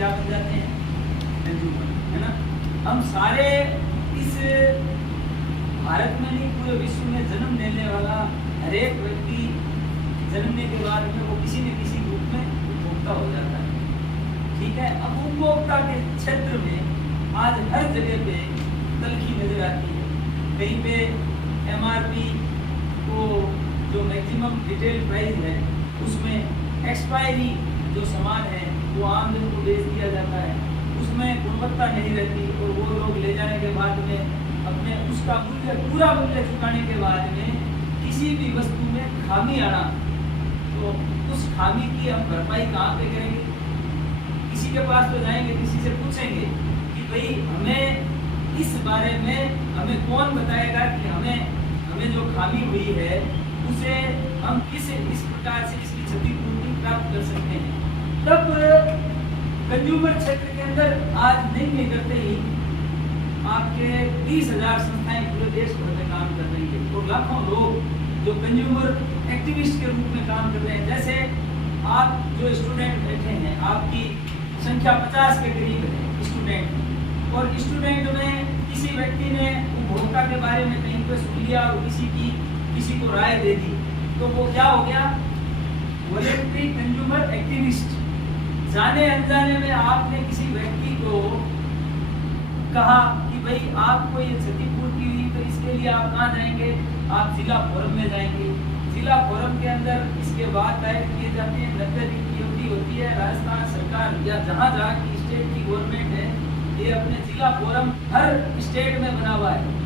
क्या बन जाते हैं, कंज्यूमर, है ना। हम सारे इस भारत में नहीं पूरे विश्व में जन्म लेने वाला हर एक व्यक्ति जन्मने के बाद में वो किसी न किसी रूप में उपभोक्ता हो जाता है, ठीक है। अब उपभोक्ता के क्षेत्र में आज हर जगह पे तलखी नजर आती है। कहीं पे MRP को जो मैक्सिमम रिटेल प्राइस है उसमें एक्सपायरी जो सामान है वो आमजन को बेच दिया जाता है, उसमें गुणवत्ता नहीं रहती और वो लोग ले जाने के बाद में अपने उसका मूल्य पूरा मूल्य चुकाने के बाद में किसी भी वस्तु में खामी आना, तो उस खामी की हम भरपाई कहाँ पे करेंगे? किसी के पास तो जाएंगे, किसी से पूछेंगे कि भाई हमें इस बारे में हमें कौन बताएगा कि हमें जो खामी हुई है उसे हम इस प्रकार से इसकी क्षतिपूर्ति प्राप्त कर सकते हैं। तब कंज्यूमर क्षेत्र के अंदर आज नहीं करते ही आपके 30,000 संस्थाएं पूरे देश भर में काम कर रही है और लाखों लोग जो कंज्यूमर एक्टिविस्ट के रूप में काम कर रहे हैं। जैसे आप जो स्टूडेंट बैठे हैं, आपकी संख्या 50 के करीब है स्टूडेंट, और स्टूडेंट में किसी व्यक्ति ने उपभोक्ता के बारे में कहीं पर सुन लिया और किसी को राय दे दी, तो वो क्या हो गया? Voluntary consumer activist. जाने अनजाने में आपने किसी व्यक्ति को कहा कि भाई आपको ये क्षतिपूर्ति हुई, तो इसके लिए आप कहाँ जाएंगे? आप जिला फोरम में जाएंगे। जिला फोरम के अंदर इसके बाद दायर किए जाते हैं, 90 दिन की अवधि होती है। राजस्थान सरकार या जहाँ की स्टेट की गवर्नमेंट है, ये अपने जिला फोरम हर स्टेट में बना हुआ है।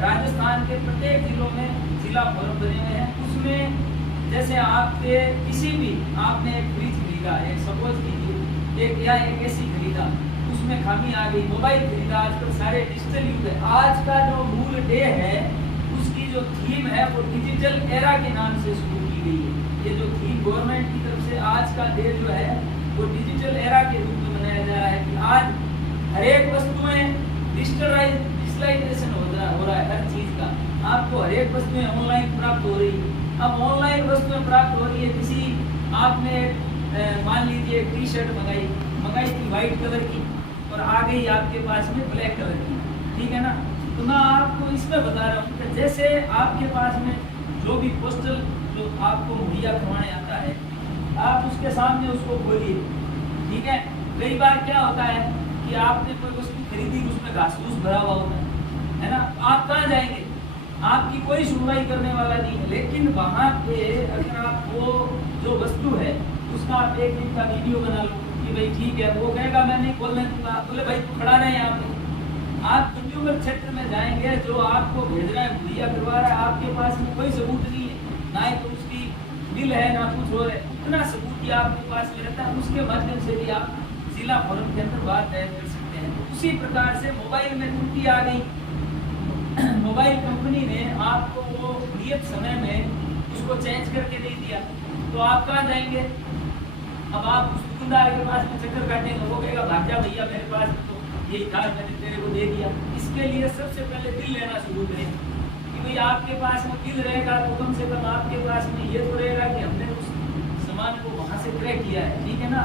राजस्थान के प्रत्येक जिलों में जिला फोरम बने हुए हैं। उसमें जैसे आपके किसी भी आपने एक फ्रिज खरीदा, एक सपोज कीजिए एक एसी खरीदा, उसमें खामी आ गई, मोबाइल खरीदा, आजकल सारे डिजिटल युग है। आज का जो मूल डे है उसकी जो थीम है वो डिजिटल एरा के नाम से शुरू की गई है। ये जो थीम गवर्नमेंट की तरफ से आज का डे जो है वो डिजिटल एरा के रूप में मनाया जा रहा है कि आज हर एक वस्तुएं डिजिटलाइजेशन हो रहा है हर चीज का। आपको हर एक वस्तुएं ऑनलाइन प्राप्त हो रही है। अब ऑनलाइन वस्तुएं प्राप्त हो रही है, किसी आपने मान लीजिए टी शर्ट मंगाई थी व्हाइट कलर की और आ गई आपके पास में ब्लैक कलर की, ठीक है ना। तो मैं आपको इसमें बता रहा हूँ कि जैसे आपके पास में जो भी पोस्टल जो आपको मुहैया करवाने आता है, आप उसके सामने उसको खोलिए, ठीक है। कई बार क्या होता है कि आपने कोई वस्तु खरीदी, उसमें घास फूस भरा हुआ होता है ना। आप कहाँ जाएंगे? आपकी कोई सुनवाई करने वाला नहीं है। लेकिन वहाँ पे अगर आपको जो वस्तु है उसका आप एक दिन का वीडियो बना लो कि भाई ठीक है, वो कहेगा मैं नहीं खोलने दूंगा, बोले भाई तू खड़ा रहे यहाँ पे। आप कंज्यूमर क्षेत्र में जाएंगे, जो आपको भेज रहा है मुहैया करवा रहा है, आपके पास में कोई सबूत नहीं है, ना ही तो उसकी बिल है ना कुछ और है, इतना सबूत ही आपके पास में रहता है। उसके माध्यम से भी आप जिला फोरम के अंदर बात दायर कर सकते हैं। उसी प्रकार से मोबाइल में त्रुटि आ गई, मोबाइल कंपनी ने आपको वो नियत समय में उसको चेंज करके नहीं दिया, तो आप कहाँ जाएंगे? अब आप उस दुकानदार के पास में चक्कर काटेंगे, वो कहेगा भाग जा भैया, मेरे पास तो यही था, मैंने तेरे को दे दिया। इसके लिए सबसे पहले बिल लेना शुरू करें कि भाई आपके पास में बिल रहेगा तो कम से कम आपके पास में ये तो रहेगा कि हमने उस सामान को वहाँ से क्रय किया है, ठीक है ना।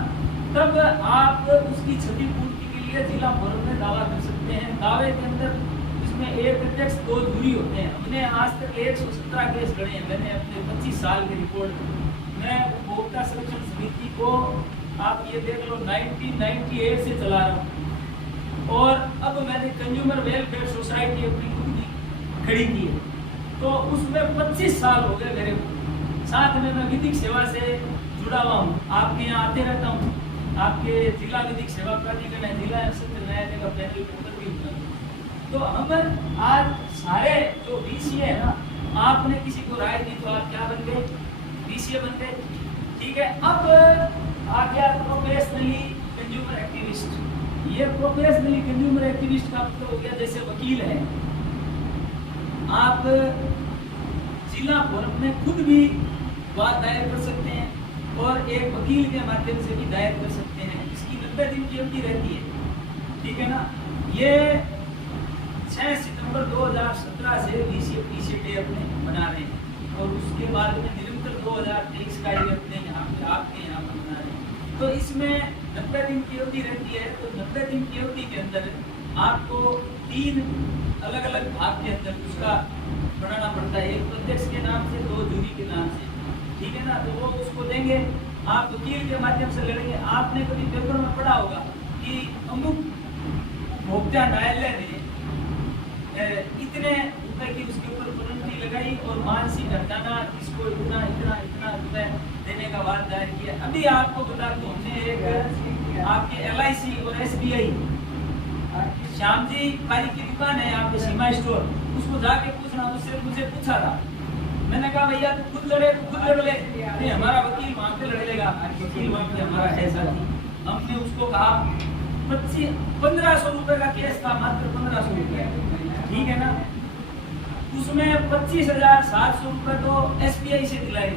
तब आप उसकी क्षतिपूर्ति के लिए जिला फोरम में दावा कर सकते हैं। दावे के अंदर इसमें एक प्रत्यक्ष दो दूरी होते हैं। हमने आज तक 117 केस लड़े हैं। मैंने अपने 25 साल की रिपोर्ट मैं उपभोक्ता संरक्षण समिति को आप ये देख लो 1998 से चला रहा हूँ, और अब मैंने कंज्यूमर वेलफेयर सोसाइटी अपनी खुद की खड़ी की है, तो उसमें 25 साल हो गए मेरे को। साथ में मैं विधिक सेवा से जुड़ा हुआ हूँ, आपके यहाँ आते रहता हूँ। आपके जिला विधिक सेवा प्राधिकरण है, जिला सत्र न्यायालय का पैनल मेंबर भी होता है। तो हम आज सारे जो DCA है ना, आपने किसी को राय दी तो आप क्या बन गए? DCA बन गए, ठीक है। अब आ गया प्रोफेशनली कंज्यूमर एक्टिविस्ट। ये प्रोफेशनली कंज्यूमर एक्टिविस्ट का मतलब हो गया जैसे वकील है, आप जिला फोरम में खुद भी बात दायर कर सकते हैं और एक वकील के माध्यम से भी दायर कर सकते हैं। इसकी 90 दिन की अवधि रहती है, ठीक है ना। ये 6 सितंबर 2017 से DCA डे अपने मना रहे हैं और उसके बाद में निरंतर 2023 का ये अपने यहाँ पे आपके यहाँ पर मना रहे हैं। तो इसमें 90 दिन की अवधि रहती है। तो 90 दिन की अवधि के अंदर आपको 3 अलग अलग भाग के अंदर उसका बनाना पड़ता है। एक तो अध्यक्ष के नाम से, 2 जूरी के नाम से, ठीक है ना। तो वो उसको देंगे, आप वकील के माध्यम से लड़ेंगे। आपने कभी पेपर में पढ़ा होगा कि अमुक उपभोक्ता न्यायालय ने इतने रुपए की उसके ऊपर पेनल्टी लगाई और मानसिक हर्जाना इसको इतना इतना इतना रुपए देने का वाद दायर किया। अभी आपको बता दूं, हमने एक आपके LIC और SBI श्याम जी पारी की दुकान है आपके सीमा स्टोर, उसको जाके पूछना। उससे मुझे पूछा था, मैंने कहा भैया तू खुद लड़े, तू खुद लड़ ले, नहीं हमारा वकील वहां पे लड़ लेगा। वकील वहां पे हमारा है साथी। हमने उसको कहा 1500 रुपए का केस था, मात्र 1500 रुपए, ठीक है ना। उसमें 25,700 रुपए तो SBI से दिलाए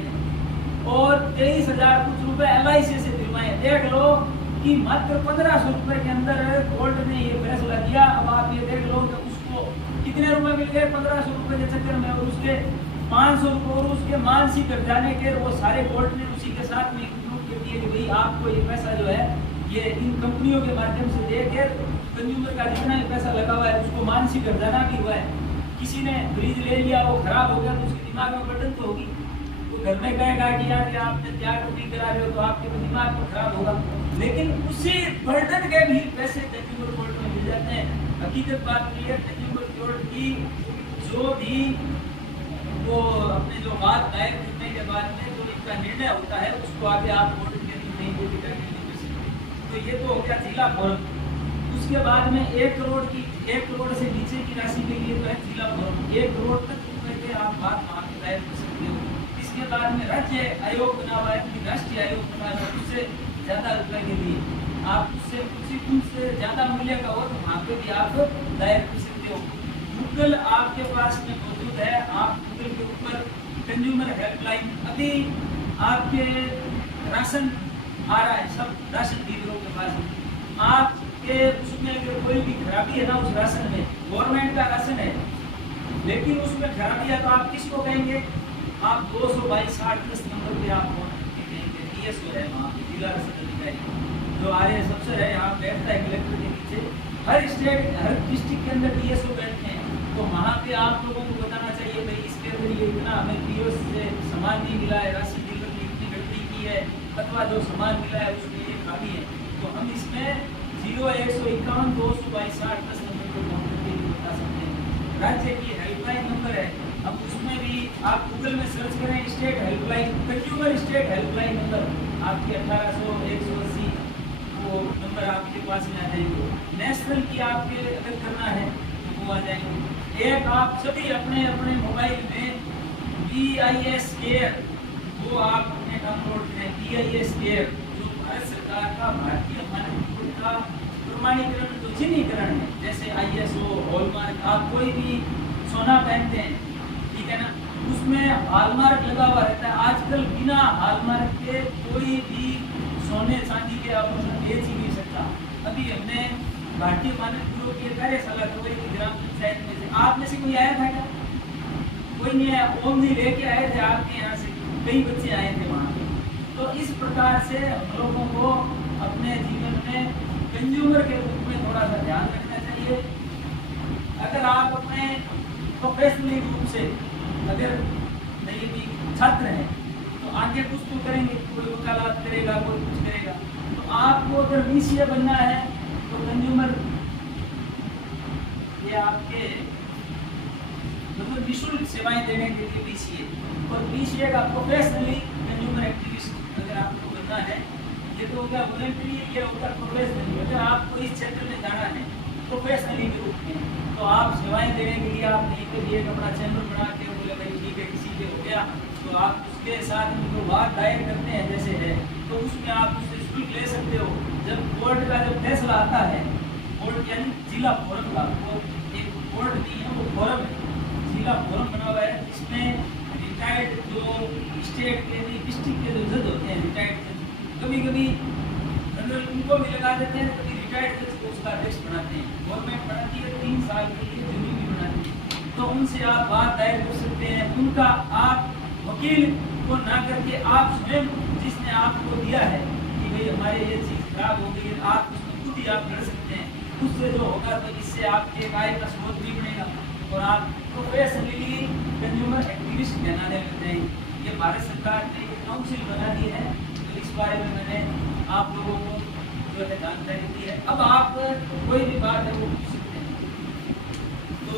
और 23,000 कुछ रुपए LIC से दिलवाए। देख लो कि मात्र 1500 रुपए के अंदर कोर्ट ने ये फैसला दिया। अब आप ये देख लो कि उसको कितने रुपए मिल गए 1500 रुपए के चक्कर में, और उसके 500 रुपए और उसके मानसिक हर्जाने के वो सारे कोर्ट ने उसी के साथ में इंक्लूड कर दिए कि भाई आपको ये पैसा जो है ये इन कंपनियों के माध्यम से देकर कंज्यूमर का जितना भी पैसा लगा हुआ है उसको मानसिक हर्जाना भी हुआ है। किसी ने फ्रिज ले लिया, वो खराब हो गया तो उसके दिमाग में बटन तो होगी, वो घर में कहेगा कि यार कि आपने क्या कभी करा रहे हो, तो आपके तो दिमाग में खराब होगा। लेकिन उसी बर्डन के भी पैसे कंज्यूमर कोर्ट में मिल जाते हैं। हकीकत बात ये है, कंज्यूमर कोर्ट की जो भी वो अपने जो बात दायर करने के बाद में जो इनका निर्णय होता है उसको आगे आप कोर्ट के नहीं दे सकते। तो ये तो हो गया जिला फोरम। उसके बाद में 1 करोड़ से नीचे की राशि के लिए तो है जिला फोरम। 1 करोड़ तक रुपए के आप बात वहाँ पे दायर कर सकते हो। इसके बाद में राज्य आयोग बना हुआ है, राष्ट्रीय आयोग बना हुआ है, उससे ज्यादा रुपए के लिए आप उससे ज्यादा मूल्य का हो तो वहाँ पे भी आप दायर कर सकते हो। गूगल आपके पास में मौजूद है, आप गूगल के ऊपर कंज्यूमर हेल्पलाइन, अभी आपके राशन आ रहा है सब राशन डीलरों के पास, आपके उसमें अगर कोई भी खराबी है ना उस राशन में, गवर्नमेंट का राशन है लेकिन उसमें खराबी है तो आप किसको कहेंगे? आप 222-60 नंबर पे आप फोन करके कहेंगे। DSO है वहाँ पे, जिला रसद अधिकारी जो आर्य सबसे है, यहाँ बैठता है कलेक्टर के नीचे। हर स्टेट हर डिस्ट्रिक्ट के अंदर DSO बैठते हैं, तो वहाँ पे आप लोगों को बताना चाहिए भाई इसके अंदर ये इतना हमें POS से सामान नहीं मिला है, राशि डीलर ने इतनी गलती की है, अथवा जो सामान मिला है उसमें ये खामी है। तो हम इसमें 0151-222-60 नंबर को फोन करके बता सकते हैं। राज्य की हेल्पलाइन नंबर है, अब उसमें भी आप गूगल में सर्च करें state helpline, consumer state helpline number आपकी 1800-180 वो नंबर आपके पास में आ जाएंगे। नेशनल की आपके अगर करना है तो वो आ जाएंगे। एक आप सभी अपने अपने मोबाइल में BIS केयर वो आप अपने डाउनलोड करें। BIS केयर जो भारत सरकार का भारतीय मानक बोर्ड का प्रमाणीकरण जो चिन्हीकरण है, जैसे ISO, हॉलमार्क, आप कोई भी सोना पहनते हैं ठीक है ना, उसमें हॉलमार्क लगा हुआ रहता है। आजकल बिना हॉलमार्क के कोई भी सोने चांदी के आभूषण बेच ही नहीं सकता। अभी हमने भारतीय मानक ब्यूरो की कार्यशाला करवाई थी ग्राम पंचायत में से, आप में से कोई आया था क्या? कोई नहीं आया। ओम जी लेके आए थे आपके यहाँ से, कई बच्चे आए थे वहाँ पे। तो इस प्रकार से हम लोगों को अपने जीवन में कंज्यूमर के रूप में थोड़ा सा ध्यान रखना चाहिए। अगर आप अपने प्रोफेशनली रूप से अगर नहीं भी छात्र हैं तो आगे कुछ तो करेंगे, कोई वकालत करेगा, कोई कुछ करेगा। तो आपको अगर BCA बनना है तो कंज्यूमर ये आपके मतलब निःशुल्क सेवाएं देने के लिए BCA, और BCA का प्रोफेशनली कंज्यूमर एक्टिविस्ट अगर आपको बनना है, ये तो होगा वॉलंटरी, ये होगा प्रोफेशनली। अगर आपको इस क्षेत्र में जाना है प्रोफेशनली के रूप में तो आप सेवाएं देने के लिए आप कहीं पे भी एक अपना चैनल बना के बोले भाई ठीक है किसी के हो गया तो आप उसके साथ जो बात दायर करते हैं जैसे है तो उसमें आप उससे शुल्क ले सकते हो। जब कोर्ट का जब फैसला आता है, कोर्ट यानी जिला फोरम का, वो एक कोर्ट नहीं है वो फोरम है, जिला फोरम बना हुआ है जिसमें रिटायर्ड जो स्टेट के डिस्ट्रिक्ट के जो जज होते हैं, रिटायर्ड जज, कभी कभी जनरल उनको भी लगा देते हैं, कभी रिटायर्ड जज को उसका अध्यक्ष बनाते हैं। गवर्नमेंट बनाती है 3 साल के लिए, जूरी भी बनाती है, तो उनसे आप बात दायर कर सकते हैं। उनका आप वकील को ना करके आप स्वयं जिसने आपको दिया है कि भाई हमारे ये चीज़ खराब हो गई है, आप उसमें खुद ही आप लड़ सकते हैं। उससे जो होगा तो इससे आपके आय का स्रोत भी बनेगा और आप प्रोफेशनली कंज्यूमर एक्टिविस्ट कहलाने लग जाएंगे। ये भारत सरकार ने एक काउंसिल बना दी है, तो इस बारे में मैंने आप लोगों को जो है जानकारी दी है। अब आप कोई भी बात है वो पूछ सकते हैं। तो